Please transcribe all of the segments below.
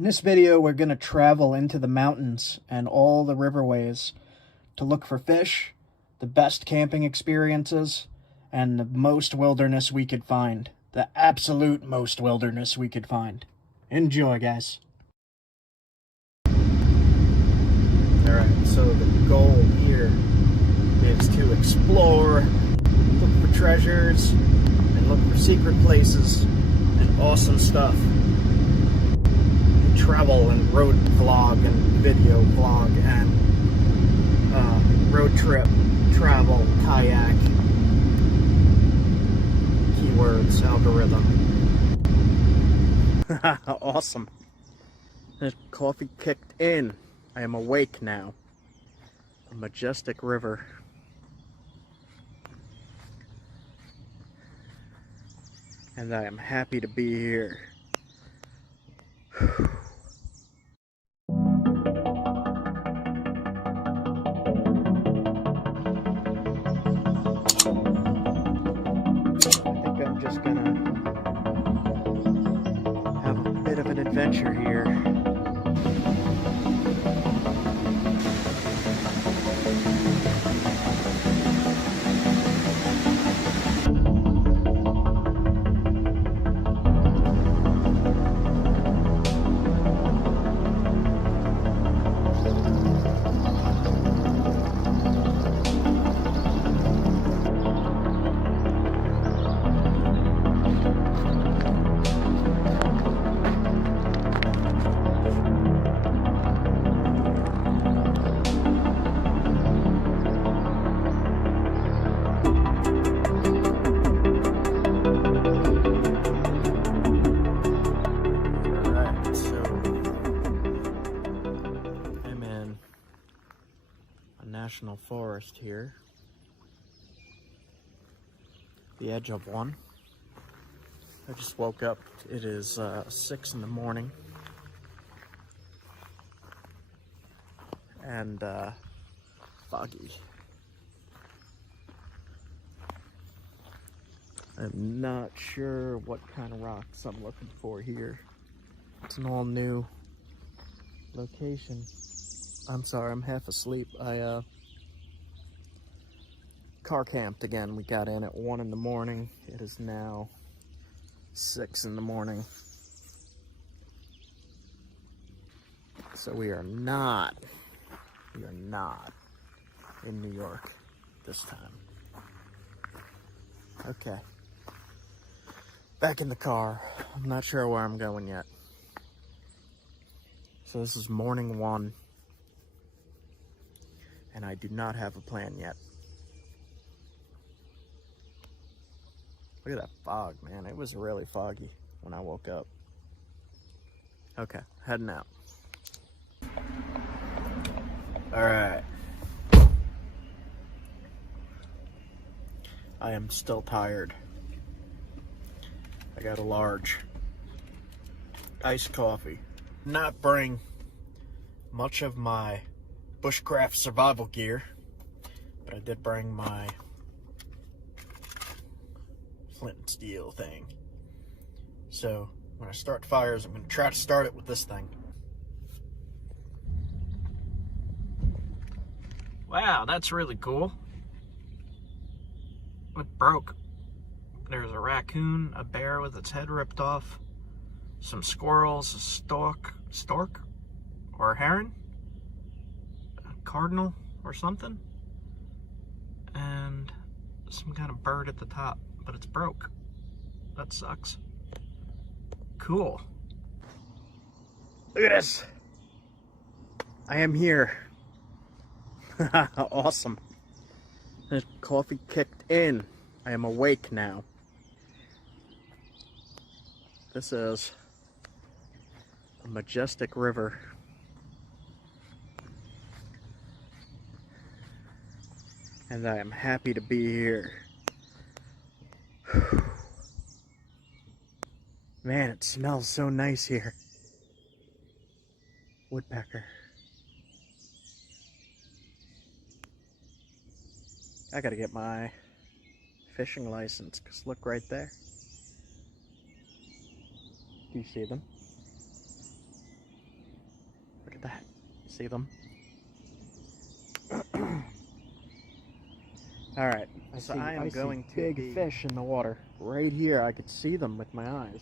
In this video, we're going to travel into the mountains and all the riverways to look for fish, the best camping experiences, and the most wilderness we could find. The absolute most wilderness we could find. Enjoy, guys. Alright, so the goal here is to explore, look for treasures, and look for secret places and awesome stuff. Travel and road vlog and video vlog and road trip, travel, kayak, keywords, algorithm. Awesome. The coffee kicked in. I am awake now. A majestic river. And I am happy to be here. I'm just gonna have a bit of an adventure here. National forest here, the edge of one. I just woke up. It is 6 in the morning, and foggy. I'm not sure what kind of rocks I'm looking for here. It's an all new location. I'm sorry, I'm half asleep. I car camped again. We got in at 1 in the morning. It is now 6 in the morning. So we are not in New York this time. Okay. Back in the car. I'm not sure where I'm going yet. So this is morning 1. And I do not have a plan yet. Look at that fog, man. It was really foggy when I woke up. Okay, heading out. All right. I am still tired. I got a large iced coffee. Not bring much of my bushcraft survival gear, but I did bring my flint and steel thing. So when I start fires, I'm going to try to start it with this thing. Wow, that's really cool. It broke. There's a raccoon, a bear with its head ripped off, some squirrels, a stork, or a heron, cardinal or something, and some kind of bird at the top, but it's broke. That sucks. Cool. Look at this. I am here. Awesome. The coffee kicked in. I am awake now. This is a majestic river. And I am happy to be here. Man, it smells so nice here. Woodpecker. I gotta get my fishing license, because look right there. Do you see them? See them? Alright, so I am going to big fish in the water. Right here, I could see them with my eyes.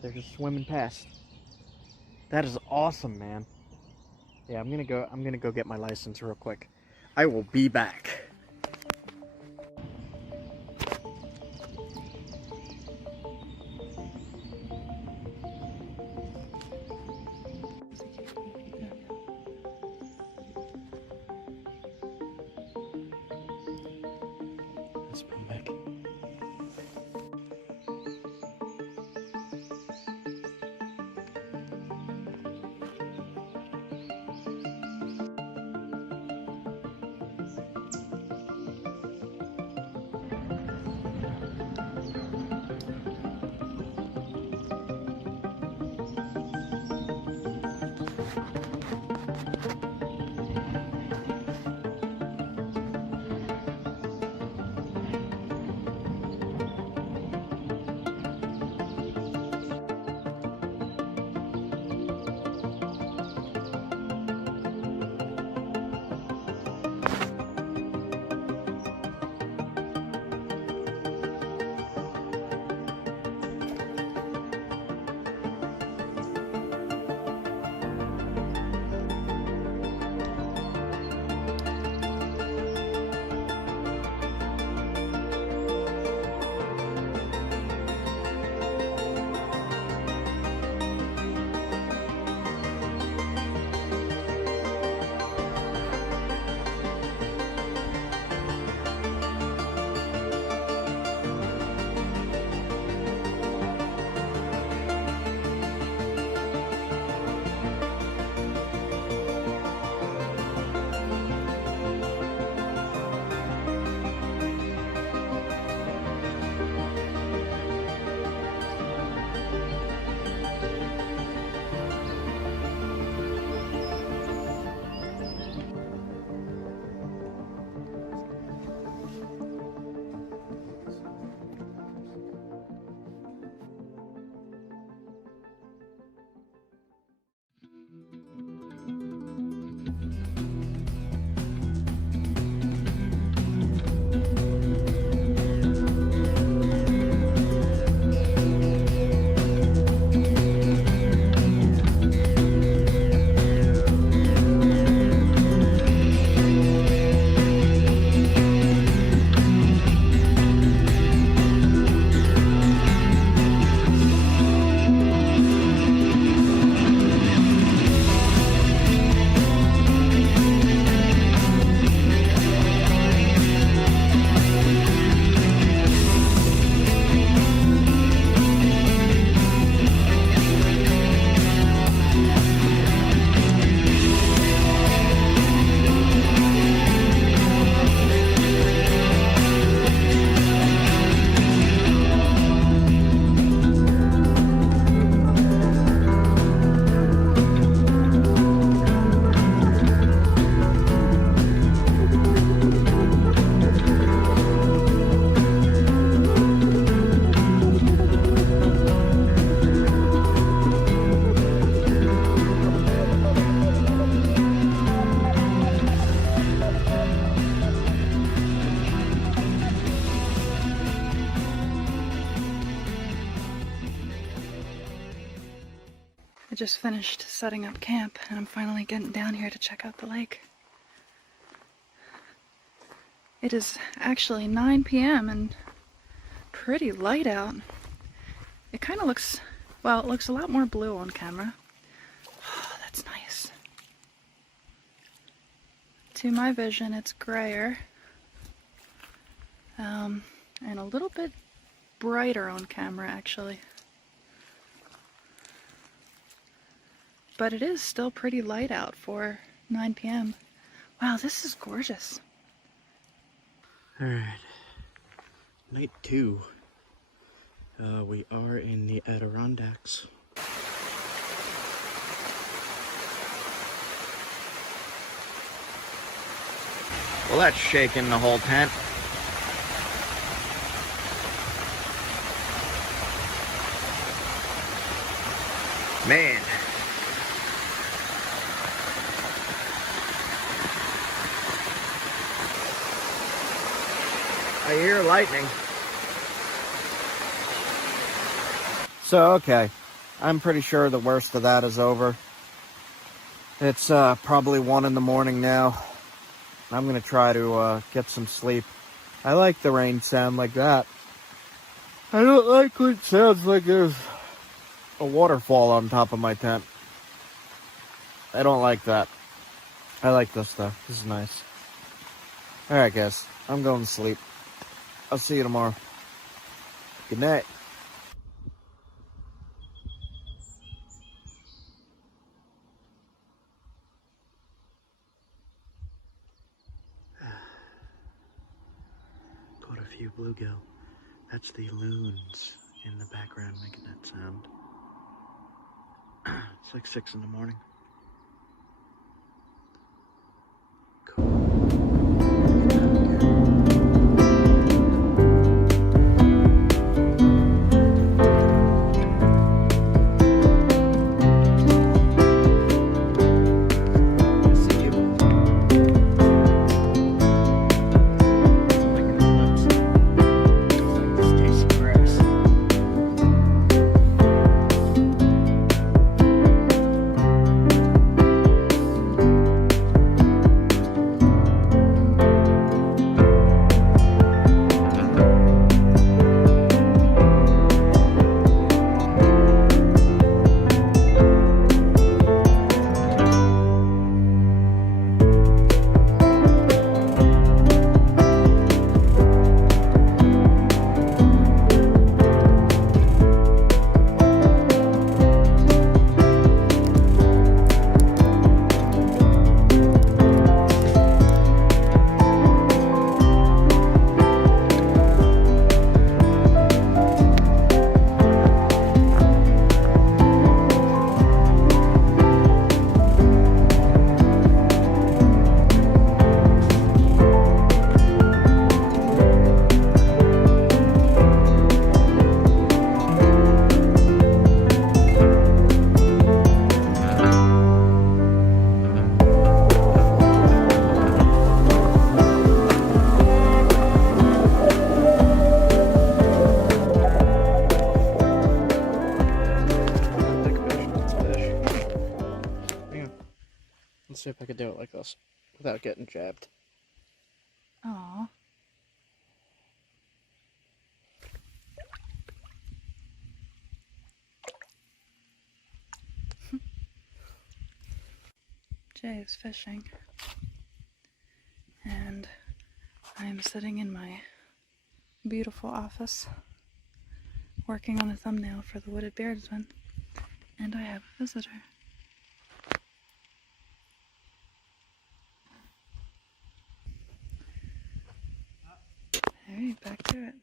They're just swimming past. That is awesome, man. Yeah, I'm gonna go get my license real quick. I will be back. Let's put them back. I just finished setting up camp and I'm finally getting down here to check out the lake. It is actually 9 p.m. and pretty light out. It kind of looks, well, it looks a lot more blue on camera. Oh, that's nice. To my vision, it's grayer. And a little bit brighter on camera, actually. But it is still pretty light out for 9 p.m. Wow, this is gorgeous. Alright, night 2. We are in the Adirondacks. Well, that's shaking the whole tent. Man. I hear lightning. So, okay. I'm pretty sure the worst of that is over. It's probably 1 in the morning now. I'm going to try to get some sleep. I like the rain sound like that. I don't like when it sounds like there's a waterfall on top of my tent. I don't like that. I like this though. This is nice. Alright guys, I'm going to sleep. I'll see you tomorrow. Good night. Caught a few bluegill. That's the loons in the background making that sound. It's like 6 in the morning. Let's see if I can do it like this without getting jabbed. Aw. Jay is fishing, and I'm sitting in my beautiful office working on a thumbnail for the Wooded Beardsman, and I have a visitor. Alright, back to it.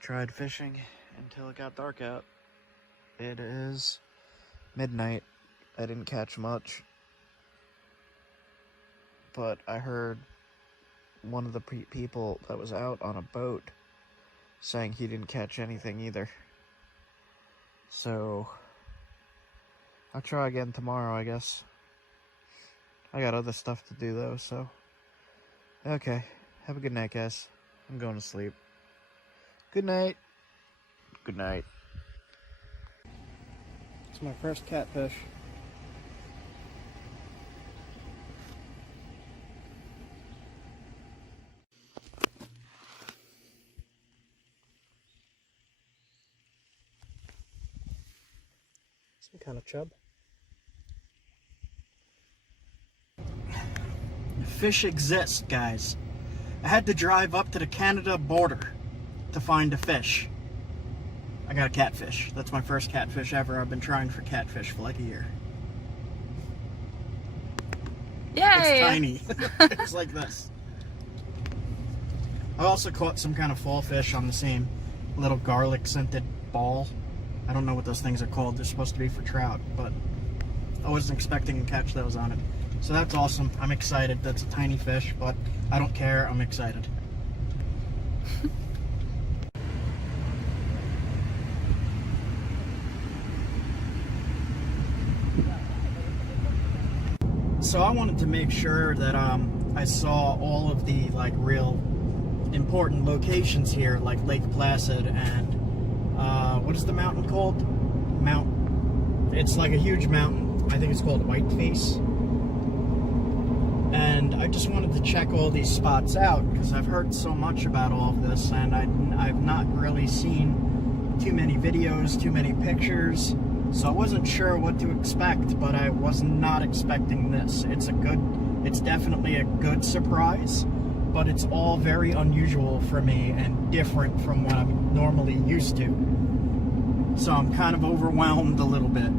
Tried fishing until it got dark out. It is midnight. I didn't catch much, but I heard one of the people that was out on a boat saying he didn't catch anything either. So I'll try again tomorrow, I guess. I got other stuff to do though, so okay. Have a good night, guys. I'm going to sleep. Good night. Good night. It's my first catfish. kind of chub. Fish exist, guys. I had to drive up to the Canada border to find a fish. I got a catfish. That's my first catfish ever. I've been trying for catfish for like a year. Yay! It's tiny. It's like this. I also caught some kind of fall fish on the same little garlic scented ball. I don't know what those things are called. They're supposed to be for trout, but I wasn't expecting to catch those on it. So that's awesome. I'm excited. That's a tiny fish, but I don't care. I'm excited. So I wanted to make sure that I saw all of the like real important locations here, like Lake Placid and what is the mountain called? It's like a huge mountain. I think it's called Whiteface. And I just wanted to check all these spots out because I've heard so much about all of this, and I've not really seen too many videos, too many pictures. So I wasn't sure what to expect, but I was not expecting this. It's definitely a good surprise, but it's all very unusual for me and different from what I'm normally used to. So I'm kind of overwhelmed a little bit.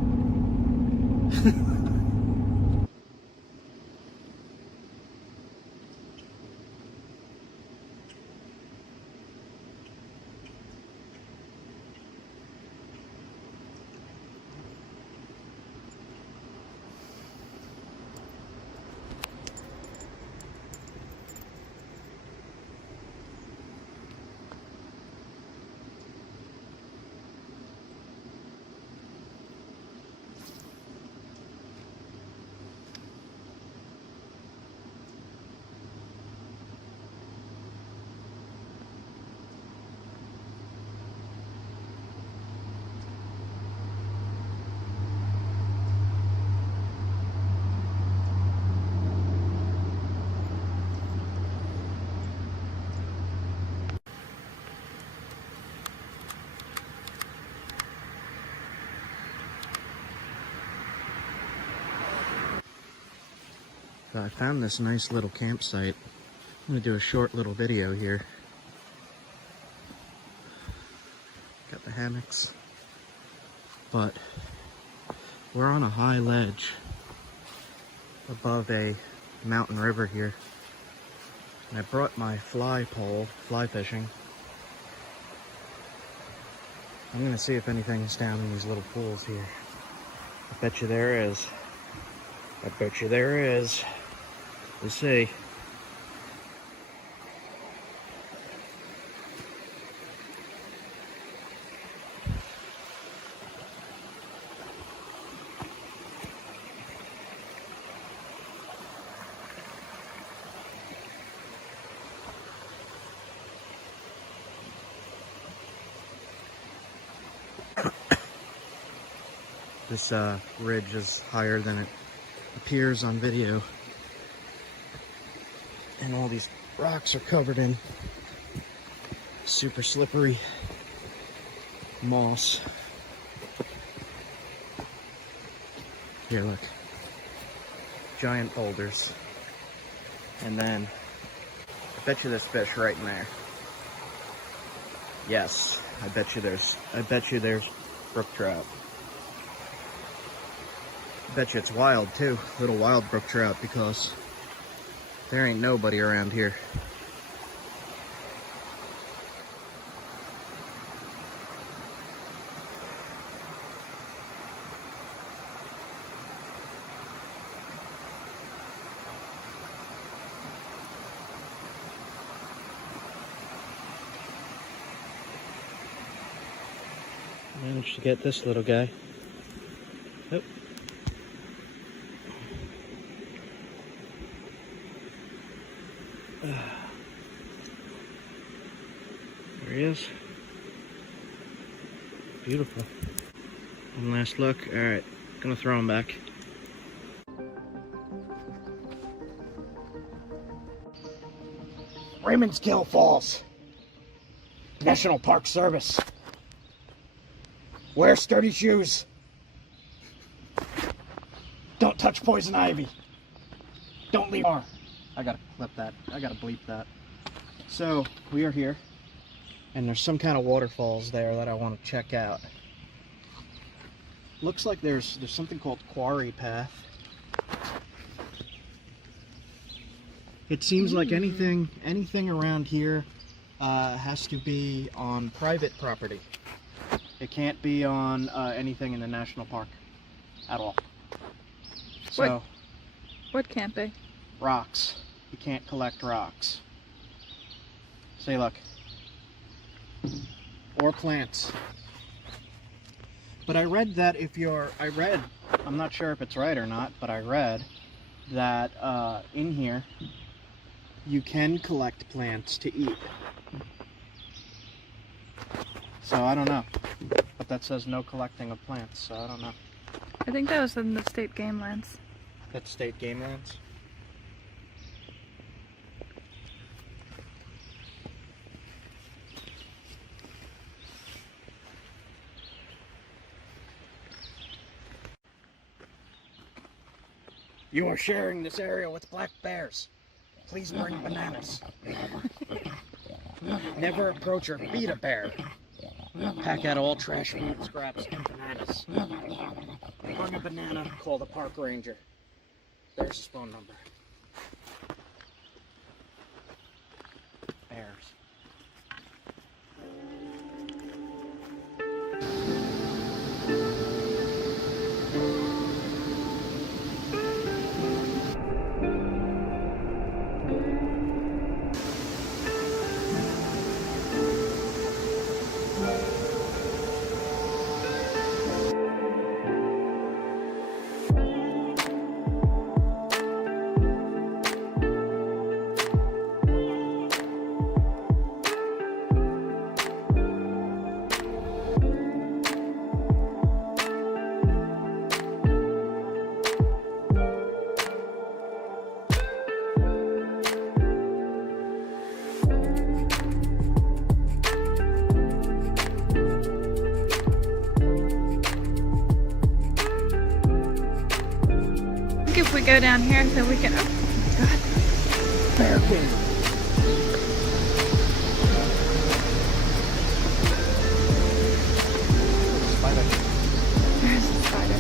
So I found this nice little campsite. I'm going to do a short little video here. Got the hammocks. But we're on a high ledge above a mountain river here. And I brought my fly pole, fly fishing. I'm going to see if anything's down in these little pools here. I bet you there is. I bet you there is. We'll see. This ridge is higher than it appears on video. And all these rocks are covered in super slippery moss. Here, look. Giant boulders. And then, I bet you there's fish right in there. Yes, I bet you there's brook trout. I bet you it's wild too, little wild brook trout, because there ain't nobody around here. Managed to get this little guy. Oh. There he is. Beautiful. One last look. Alright, gonna throw him back. Raymondskill Falls. National Park Service. Wear sturdy shoes. touch poison ivy. Don't leave bar. I gotta clip that. I gotta bleep that. So, we are here, and there's some kind of waterfalls there that I want to check out. Looks like there's something called quarry path. It seems like anything around here has to be on private property. It can't be on anything in the national park at all. So, what can't be? rocks. You can't collect rocks. Say, look. Or plants. But I read that I'm not sure if it's right or not, but I read that in here you can collect plants to eat. So I don't know. But that says no collecting of plants, so I don't know. I think that was in the state game lands. That's state game lands? You are sharing this area with black bears. Please bring bananas. Never approach or feed a bear. Pack out all trash, food, scraps, and bananas. Bring a banana, call the park ranger. There's his phone number. Bears. If we go down here, then we can. Oh my God! Bear king. There's the spider.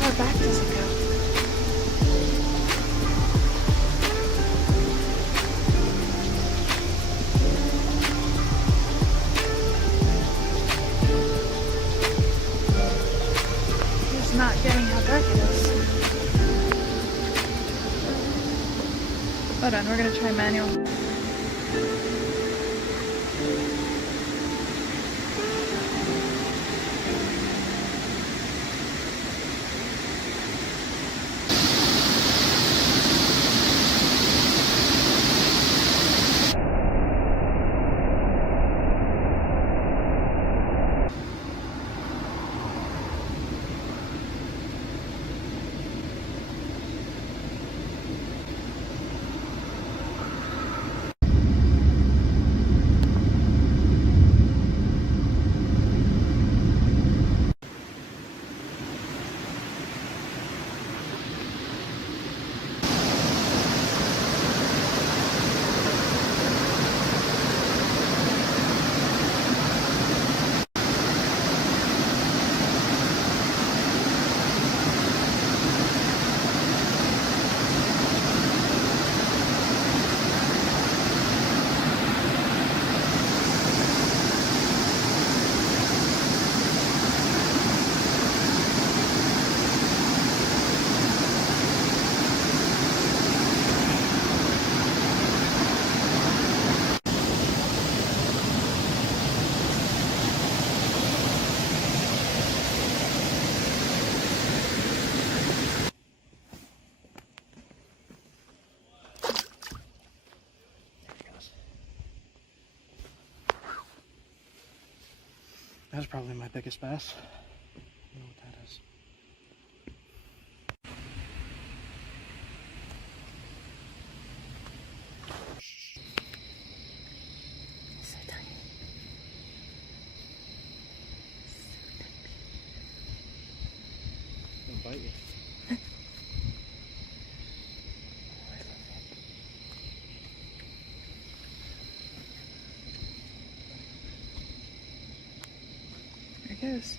How back does it go? Just not getting how dark it is. Hold on, we're gonna try manual. That's probably my biggest bass. I don't know what that is. So tiny. It'll bite you. There it goes.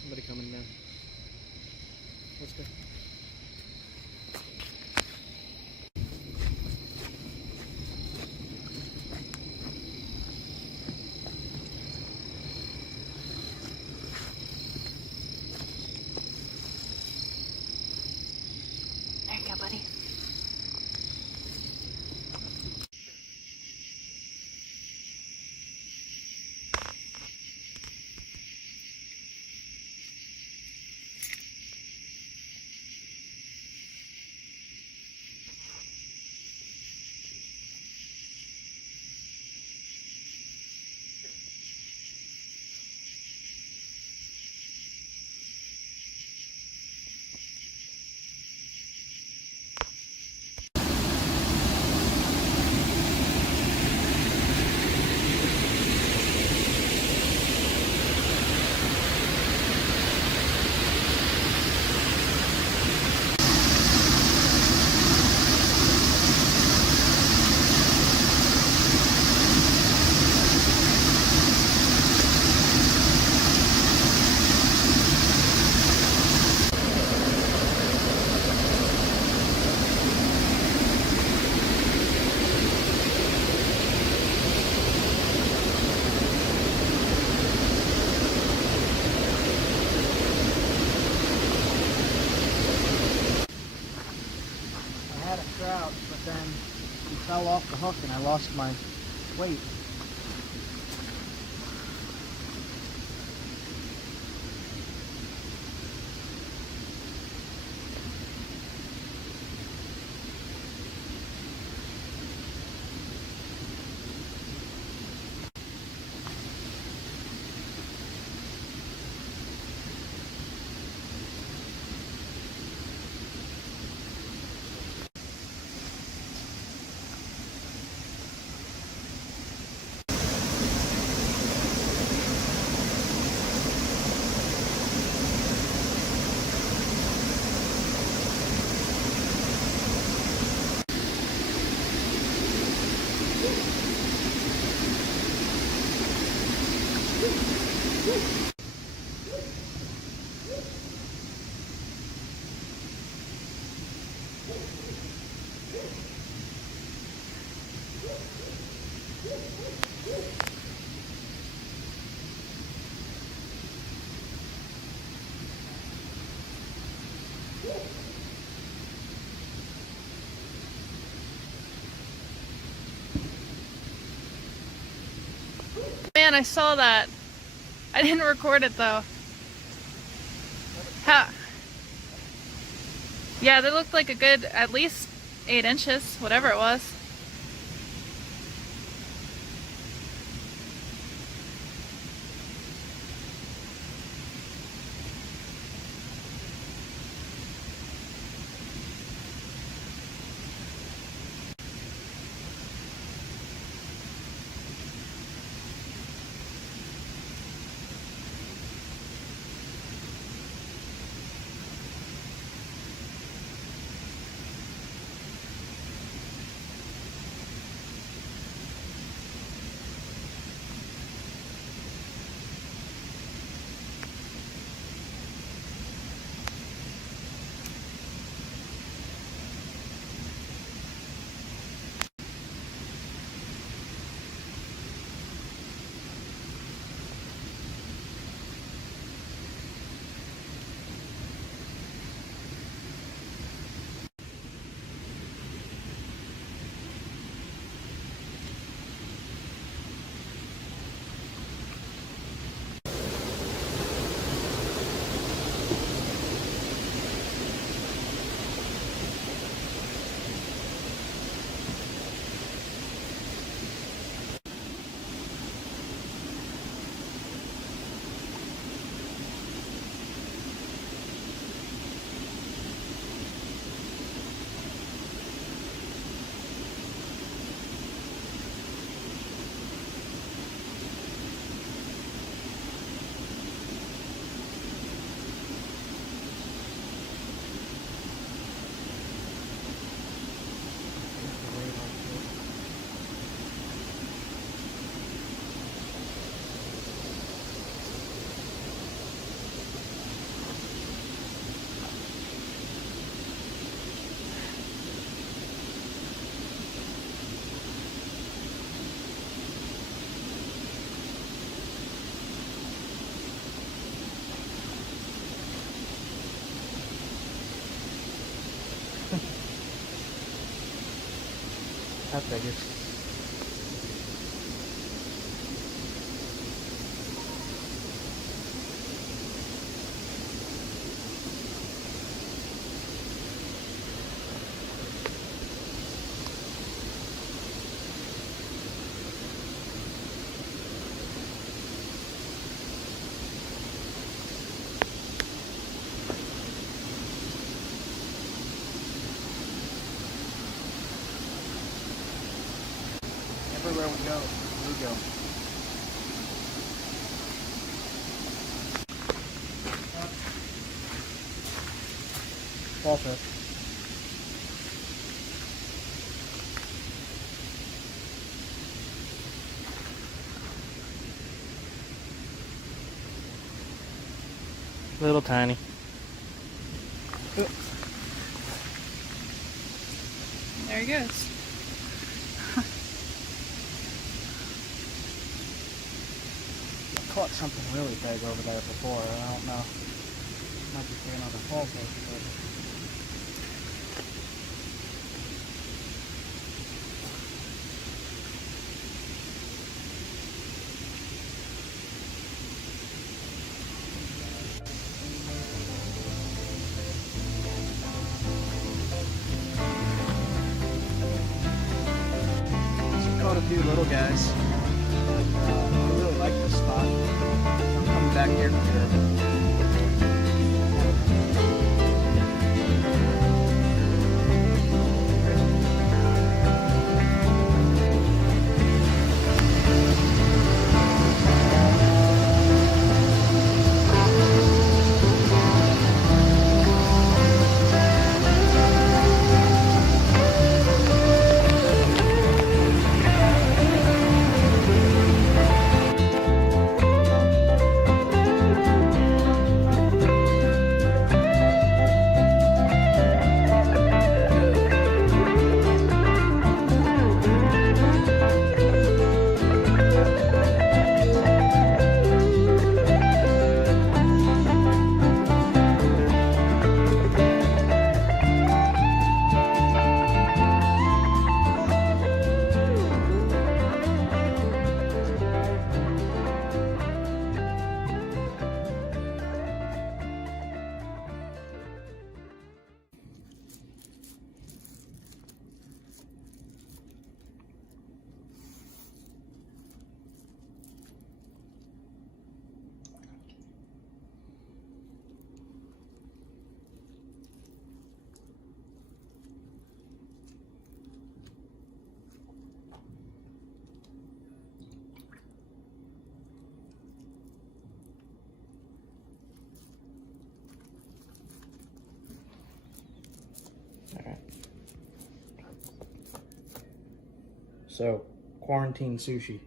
Somebody coming down. Let's go. There you go, buddy. I had a trout, but then he fell off the hook and I lost my weight. Man, I saw that. I didn't record it though. How? Yeah, they looked like a good, at least 8 inches, whatever it was. That figures. Everywhere we go, we go. Ball fish. Little tiny. There he goes. Caught something really big over there before. I don't know. Might just be another fall fish, but just caught a few little guys. I really like this spot. I'm coming back here for sure. So, quarantine sushi.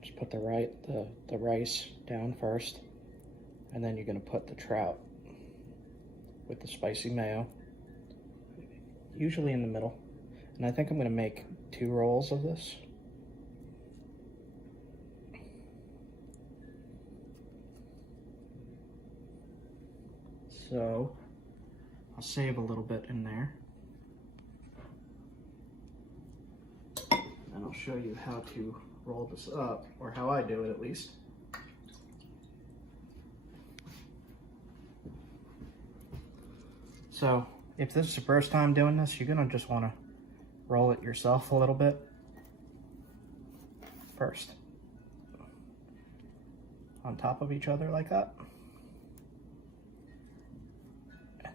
Just put the rice down first, and then you're gonna put the trout with the spicy mayo, usually in the middle. And I think I'm gonna make 2 rolls of this. So I'll save a little bit in there, and I'll show you how to roll this up, or how I do it at least. So if this is your first time doing this, you're gonna just wanna roll it yourself a little bit first, on top of each other like that.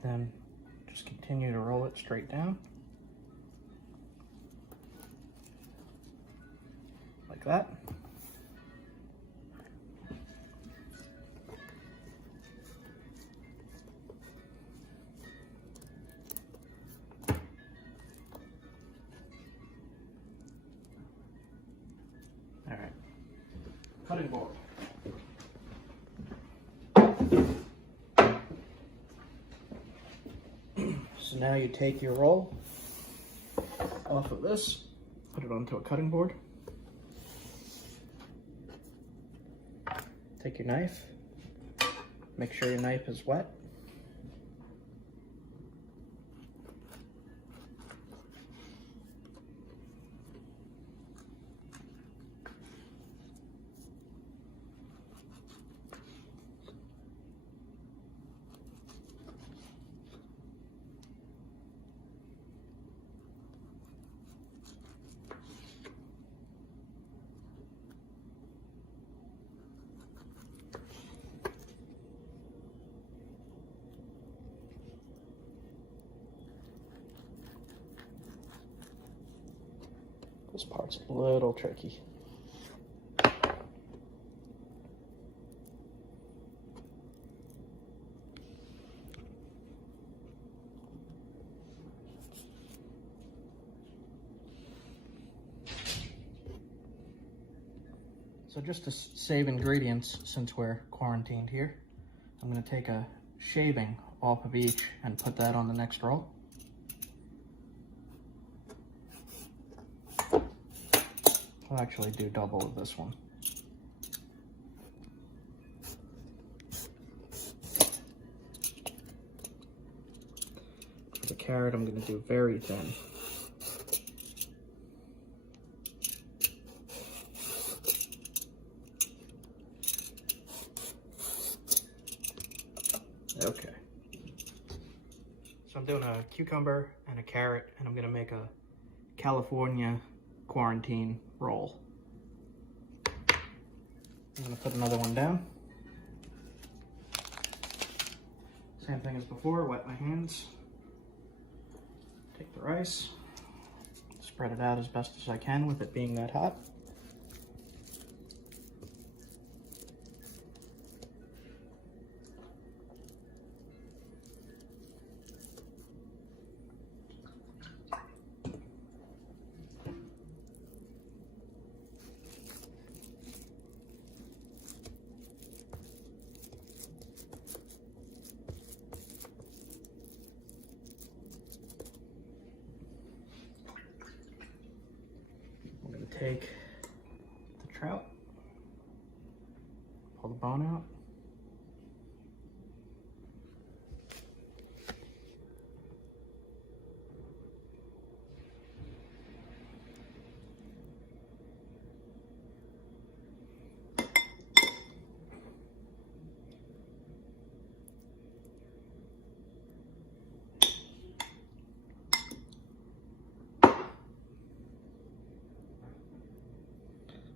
And then just continue to roll it straight down. Like that. All right, cutting board. So now you take your roll off of this, put it onto a cutting board, Take your knife, make sure your knife is wet. This part's a little tricky. So just to save ingredients, since we're quarantined here, I'm going to take a shaving off of each and put that on the next roll. I'll actually do double of this one. For the carrot, I'm going to do very thin. Okay. So I'm doing a cucumber and a carrot, and I'm going to make a California quarantine roll. I'm going to put another one down. Same thing as before, wet my hands. Take the rice, spread it out as best as I can with it being that hot. Take the trout, pull the bone out.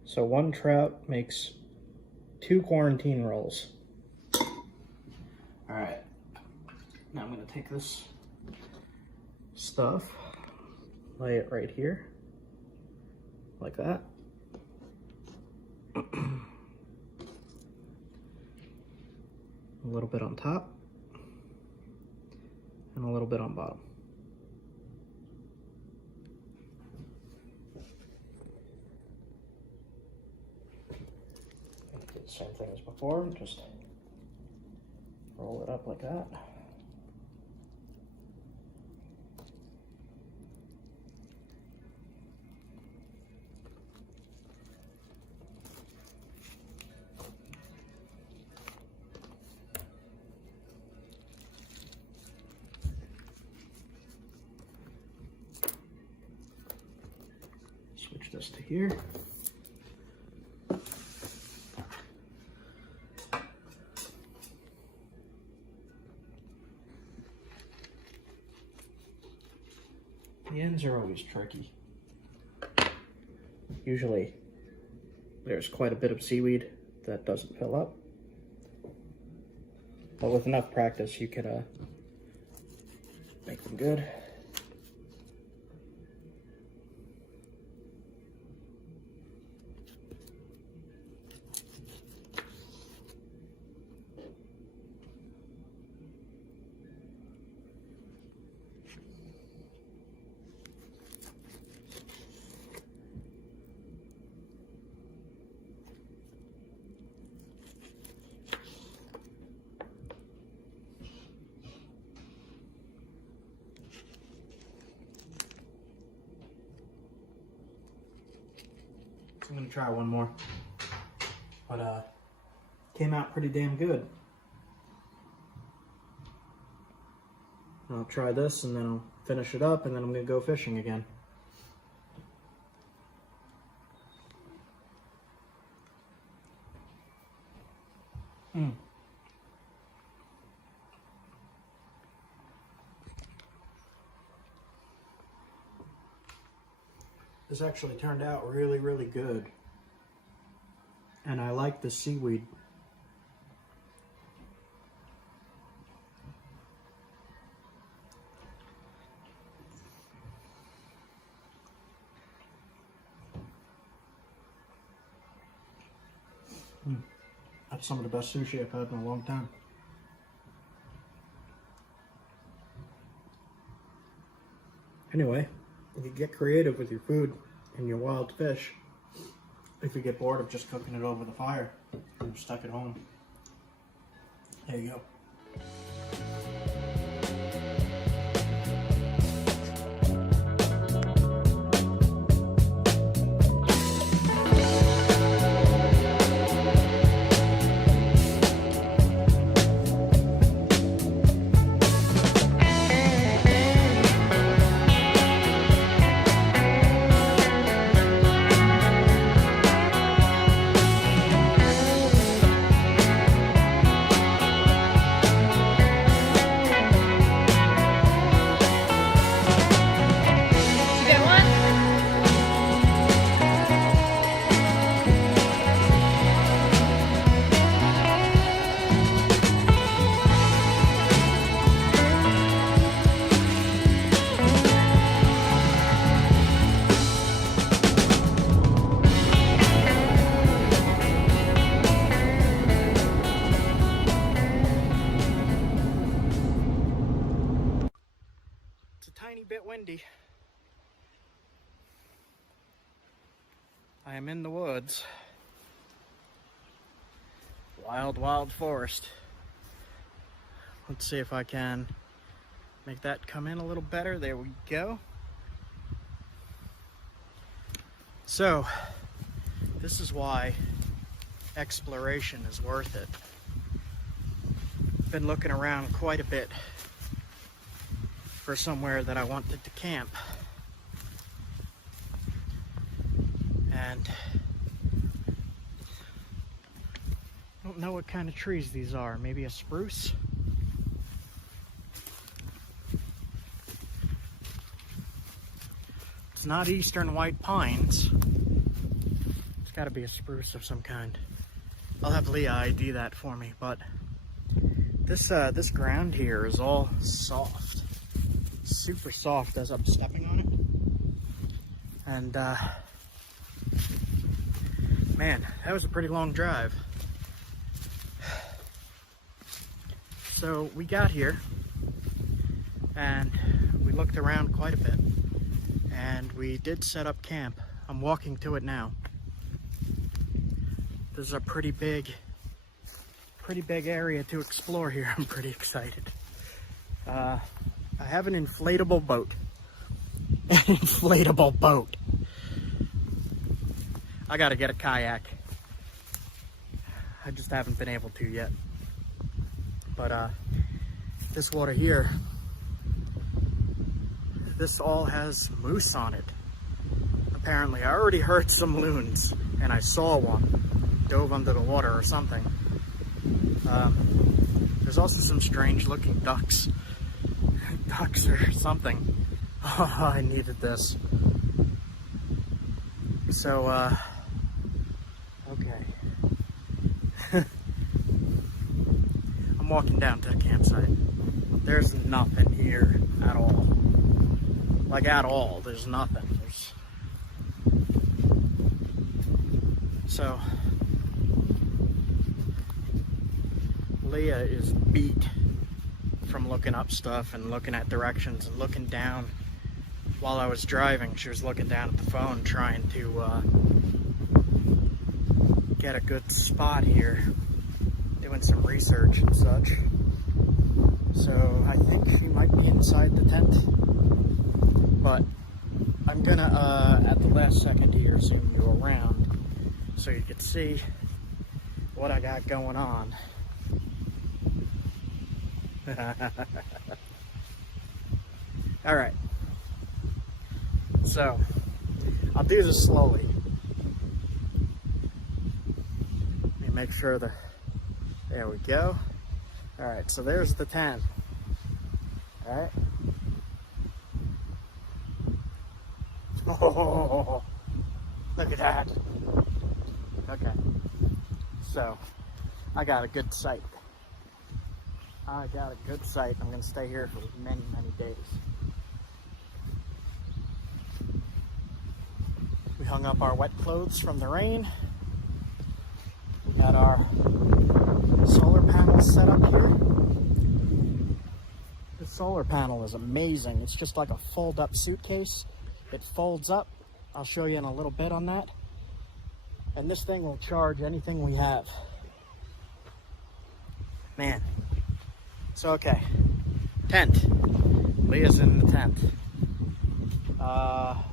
So one trout makes 2 quarantine rolls. All right, now I'm gonna take this stuff, lay it right here, like that. A little bit on top, and a little bit on bottom. Same thing as before, just roll it up like that. Switch this to here. The ends are always tricky. Usually there's quite a bit of seaweed that doesn't fill up, but with enough practice you can make them good. I'm gonna try one more, but came out pretty damn good. I'll try this and then I'll finish it up and then I'm going to go fishing again. This actually turned out really, really good. And I like the seaweed. That's some of the best sushi I've had in a long time. Anyway, you get creative with your food and your wild fish. If you get bored of just cooking it over the fire and you're stuck at home, there you go. Tiny bit windy. I am in the woods. Wild, wild forest. Let's see if I can make that come in a little better. There we go. So, this is why exploration is worth it. Been looking around quite a bit for somewhere that I wanted to camp. And I don't know what kind of trees these are. Maybe a spruce? It's not eastern white pines. It's gotta be a spruce of some kind. I'll have Leah ID that for me, but this ground here is all soft. Super soft as I'm stepping on it. And man, that was a pretty long drive. So we got here and we looked around quite a bit and we did set up camp. I'm walking to it now. This is a pretty big area to explore here. I'm pretty excited. I have an inflatable boat. An inflatable boat. I gotta get a kayak. I just haven't been able to yet. But this water here, this all has moose on it. Apparently, I already heard some loons, and I saw one. Dove under the water or something. There's also some strange looking ducks. Ducks or something. Oh, I needed this. So, okay. I'm walking down to the campsite. There's nothing here at all. Like, at all. There's nothing. So, Leah is beat from looking up stuff and looking at directions and looking down. While I was driving, she was looking down at the phone trying to get a good spot here, doing some research and such. So I think she might be inside the tent, but I'm gonna at the last second here zoom you around so you can see what I got going on. All right. So, I'll do this slowly. Let me make sure there we go. All right, so there's the tent. All right. Oh, look at that. Okay. So, I got a good site. I'm gonna stay here for many, many days. We hung up our wet clothes from the rain. We got our solar panels set up here. The solar panel is amazing. It's just like a fold-up suitcase. It folds up. I'll show you in a little bit on that. And this thing will charge anything we have. Man. So, okay. Tent. Leah's in the tent.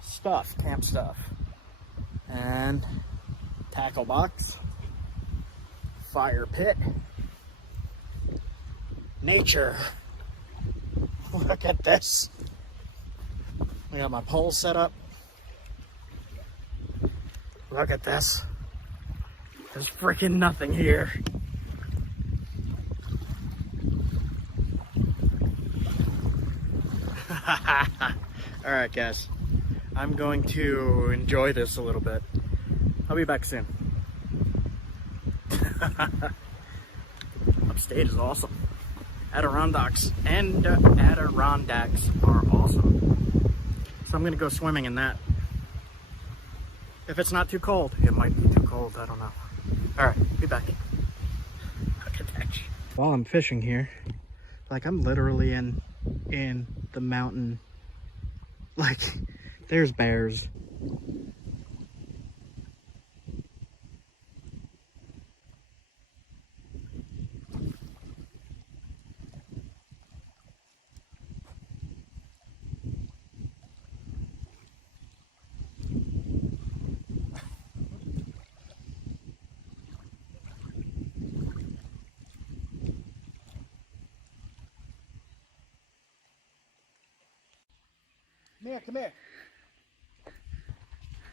Stuff, camp stuff. And tackle box. Fire pit. Nature. Look at this. I got my pole set up. Look at this. There's freaking nothing here. Alright guys, I'm going to enjoy this a little bit. I'll be back soon. Upstate is awesome. Adirondacks are awesome. So I'm gonna go swimming in that. If it's not too cold, it might be too cold, I don't know. Alright, be back. Look at that. While I'm fishing here, like I'm literally in the mountain. Like, there's bears. Come here.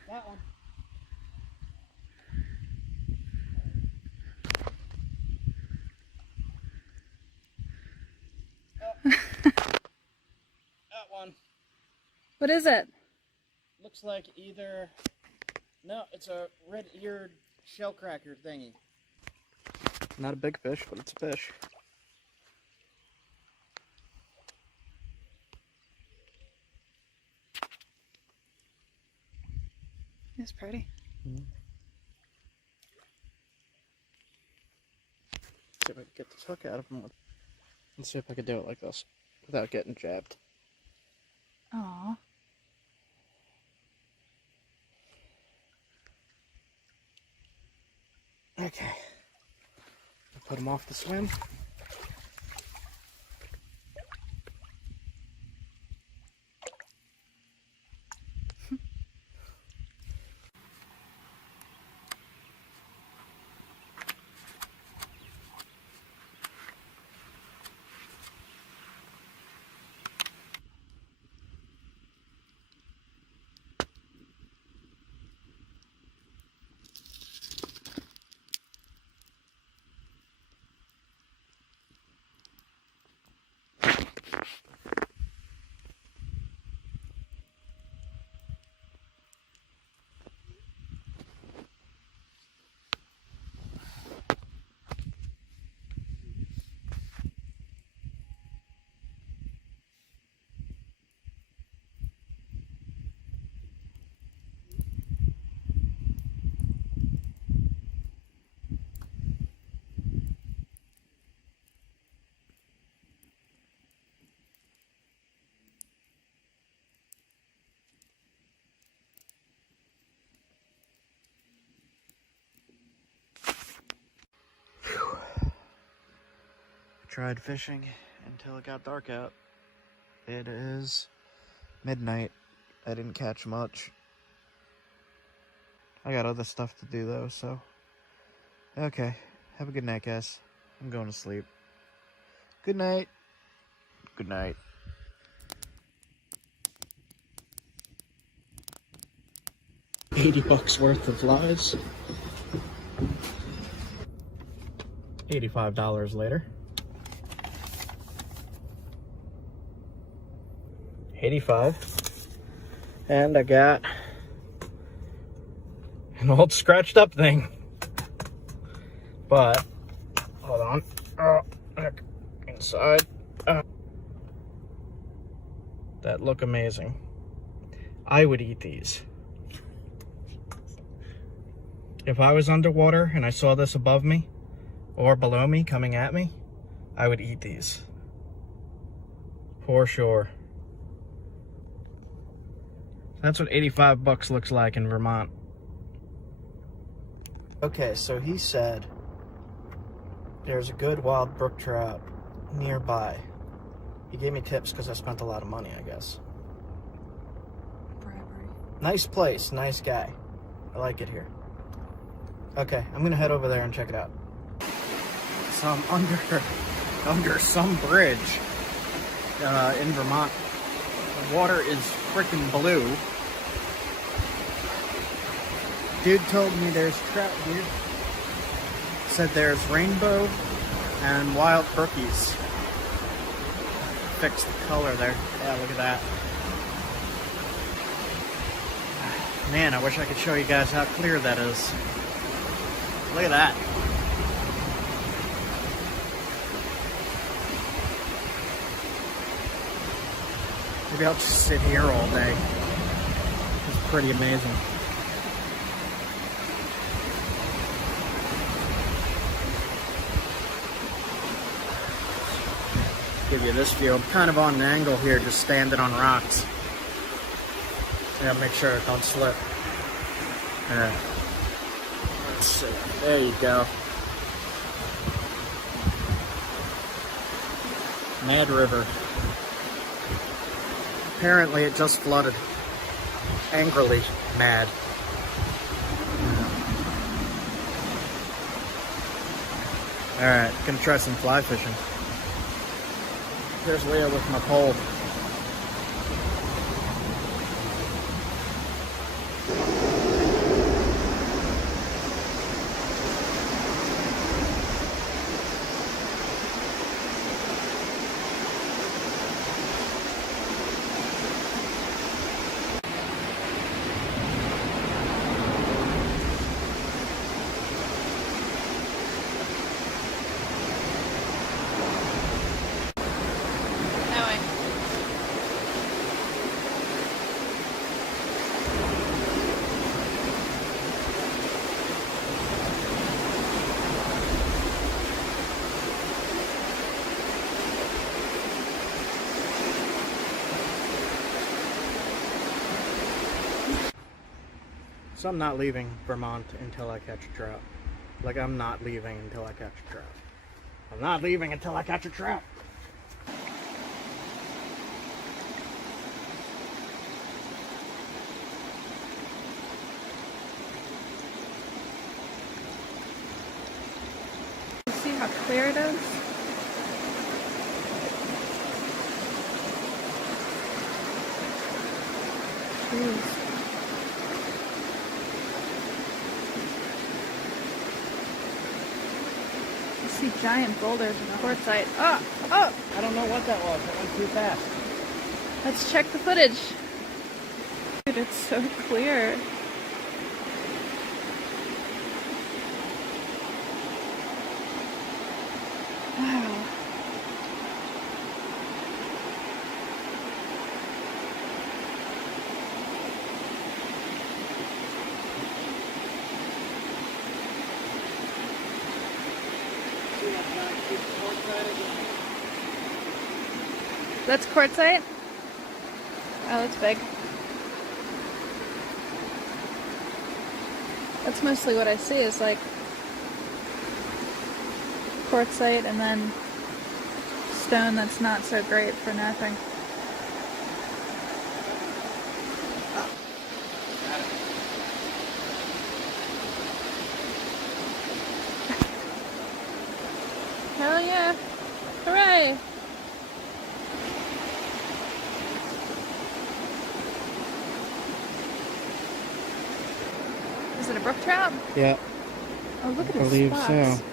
That one. That one. What is it? Looks like either... No, it's a red-eared shellcracker thingy. Not a big fish, but it's a fish. It's pretty. Mm-hmm. See if I can get this hook out of him. Let's see if I can do it like this without getting jabbed. Aw. Okay. I'll put him off the swim. Tried fishing until it got dark out. It is midnight. I didn't catch much. I got other stuff to do though, so okay. Have a good night, guys. I'm going to sleep. Good night. Good night. $80 worth of flies. $85 later. 85. And I got an old scratched up thing. But hold on. Oh, look inside. That look amazing. I would eat these. If I was underwater and I saw this above me or below me coming at me, I would eat these. For sure. That's what $85 looks like in Vermont. Okay, so he said there's a good wild brook trout nearby. He gave me tips because I spent a lot of money, I guess. Bribery. Nice place, nice guy. I like it here. Okay, I'm gonna head over there and check it out. So I'm under some bridge in Vermont. The water is freaking blue. Dude told me there's trout here. Said there's rainbow and wild brookies. Fix the color there. Yeah, look at that. Man, I wish I could show you guys how clear that is. Look at that. Maybe I'll just sit here all day. It's pretty amazing. Give you this view. I'm kind of on an angle here, just standing on rocks. Yeah, make sure it don't slip. Yeah. Let's see. There you go. Mad River. Apparently it just flooded. Angrily mad. Alright, gonna try some fly fishing. Here's Leah with my pole. So I'm not leaving Vermont until I catch a trout. Like, I'm not leaving until I catch a trout. I'm not leaving until I catch a trout. See how clear it is? Jeez. I see giant boulders in the quartzite. Oh! Oh! I don't know what that was. It went too fast. Let's check the footage. Dude, it's so clear. Wow. That's quartzite? Oh, that's big. That's mostly what I see is like quartzite and then stone that's not so great for nothing. Is it a brook trout? Yeah, Oh, look at I his believe spots. so.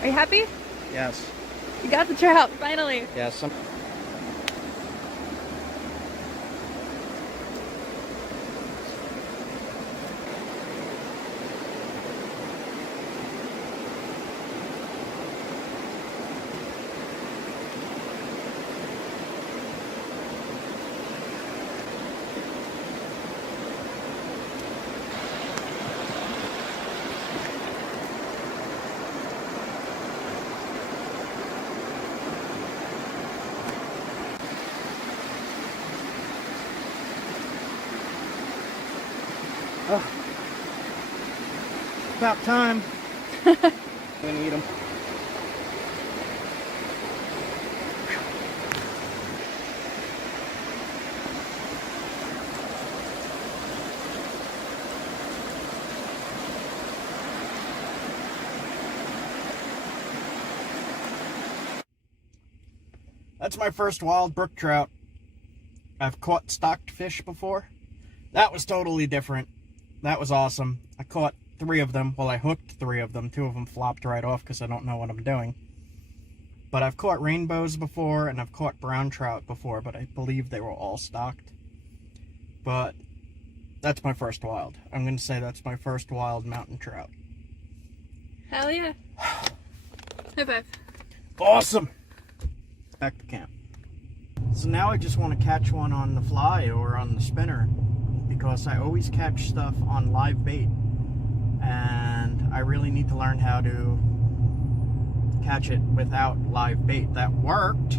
Are you happy? Yes. You got the trout, finally. Yes. Oh, about time. I'm gonna eat them. That's my first wild brook trout. I've caught stocked fish before. That was totally different. That was awesome. I caught 3 of them. Well, I hooked 3 of them. 2 of them flopped right off because I don't know what I'm doing. But I've caught rainbows before, and I've caught brown trout before, but I believe they were all stocked. But that's my first wild. I'm going to say that's my first wild mountain trout. Hell yeah. High five. Awesome! Back to camp. So now I just want to catch one on the fly or on the spinner, because I always catch stuff on live bait, and I really need to learn how to catch it without live bait. That worked,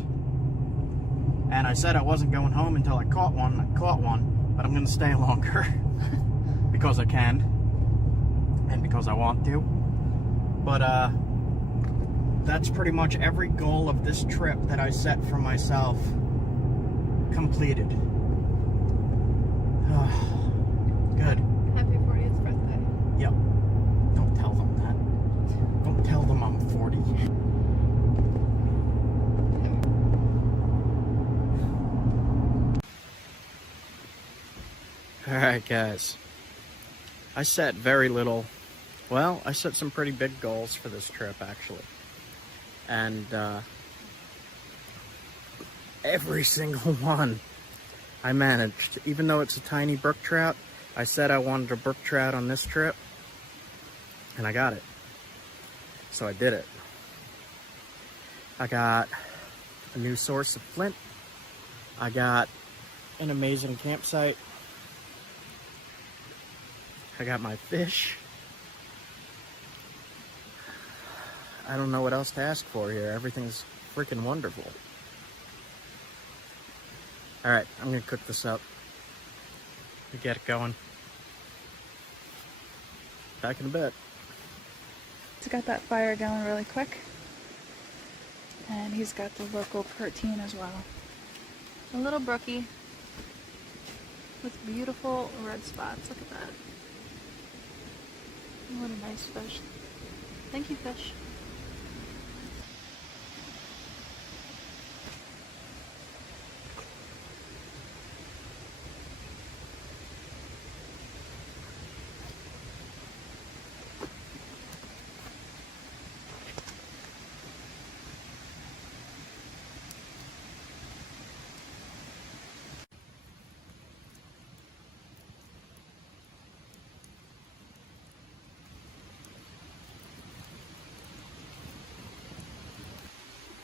and I said I wasn't going home until I caught one. I caught one, but I'm going to stay longer because I can and because I want to. But that's pretty much every goal of this trip that I set for myself completed. Good. Happy 40th birthday. Yep. Don't tell them that. Don't tell them I'm 40. Alright guys. I set very little. Well, I set some pretty big goals for this trip actually. And every single one I managed. Even though it's a tiny brook trout, I said I wanted a brook trout on this trip, and I got it. So I did it. I got a new source of flint. I got an amazing campsite. I got my fish. I don't know what else to ask for here. Everything's freaking wonderful. Alright, I'm gonna cook this up to get it going. Back in a bit. He's got that fire going really quick. And he's got the local protein as well. A little brookie with beautiful red spots. Look at that. What a nice fish. Thank you, fish.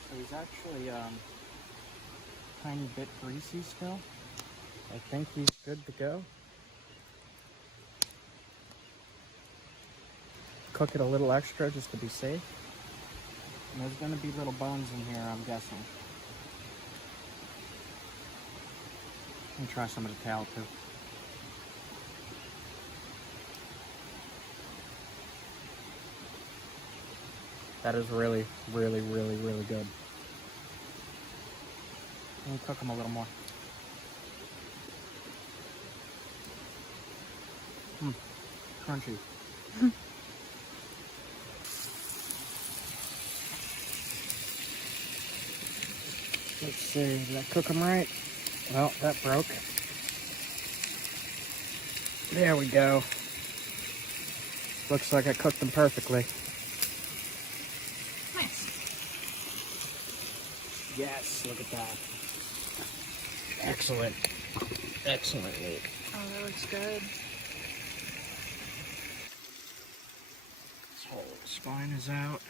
So he's actually tiny bit greasy still. I think he's good to go. Cook it a little extra just to be safe. And there's going to be little bones in here, I'm guessing. Let me try some of the tail too. That is really, really, really, really good. Let me cook them a little more. Crunchy. Let's see, did I cook them right? Well, that broke. There we go. Looks like I cooked them perfectly. Nice. Yes, look at that. Excellent. Excellent meat. Oh, that looks good. This whole spine is out.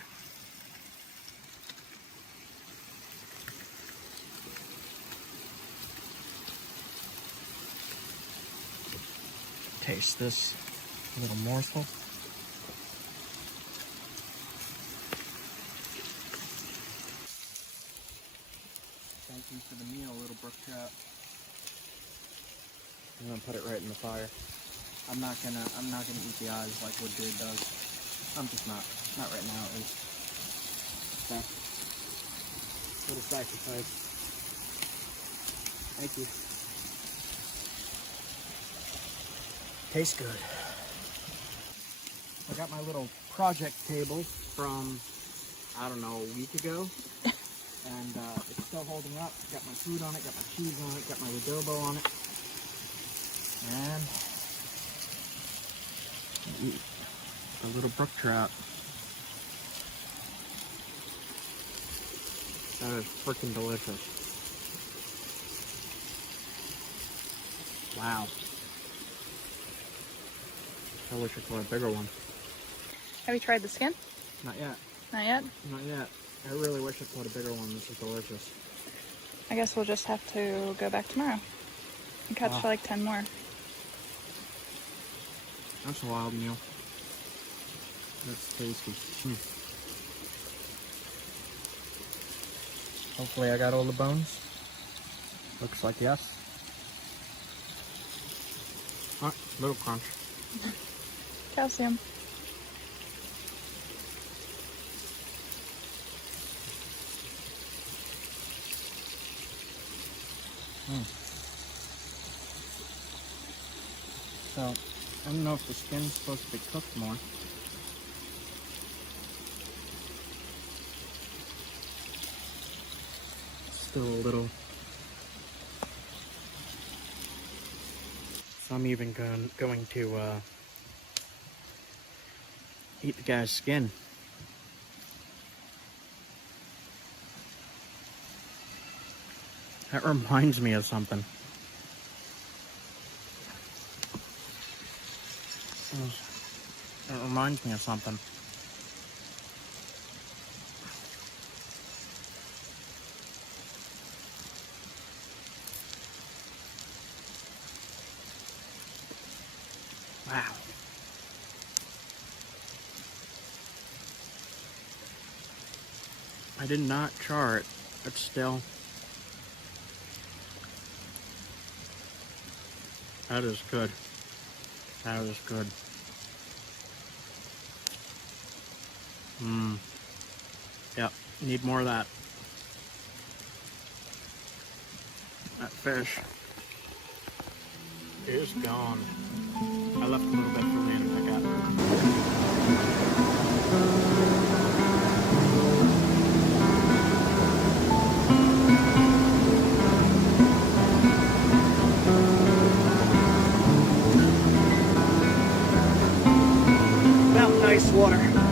Taste this little morsel. Thank you for the meal, little brook trout. I'm gonna put it right in the fire. I'm not gonna eat the eyes like what Jared does. I'm just not right now at least. So, little sacrifice. Thank you. Tastes good. I got my little project table from, I don't know, a week ago. And it's still holding up. Got my food on it, got my cheese on it, got my adobo on it. And eat the little brook trout. That is freaking delicious. Wow. I wish I caught a bigger one. Have you tried the skin? Not yet. Not yet? Not yet. I really wish I caught a bigger one. This is delicious. I guess we'll just have to go back tomorrow and catch like 10 more. That's a wild meal. That's tasty. Hopefully I got all the bones. Looks like yes. Oh, little crunch. Calcium. So, I don't know if the skin's supposed to be cooked more. Still a little. So I'm even going to eat the guy's skin. That reminds me of something. It reminds me of something. Wow. I did not char it, but still. That is good. That is good. Yep, need more of that. That fish is gone. I left a little bit for Leah to pick up. Mountain ice water.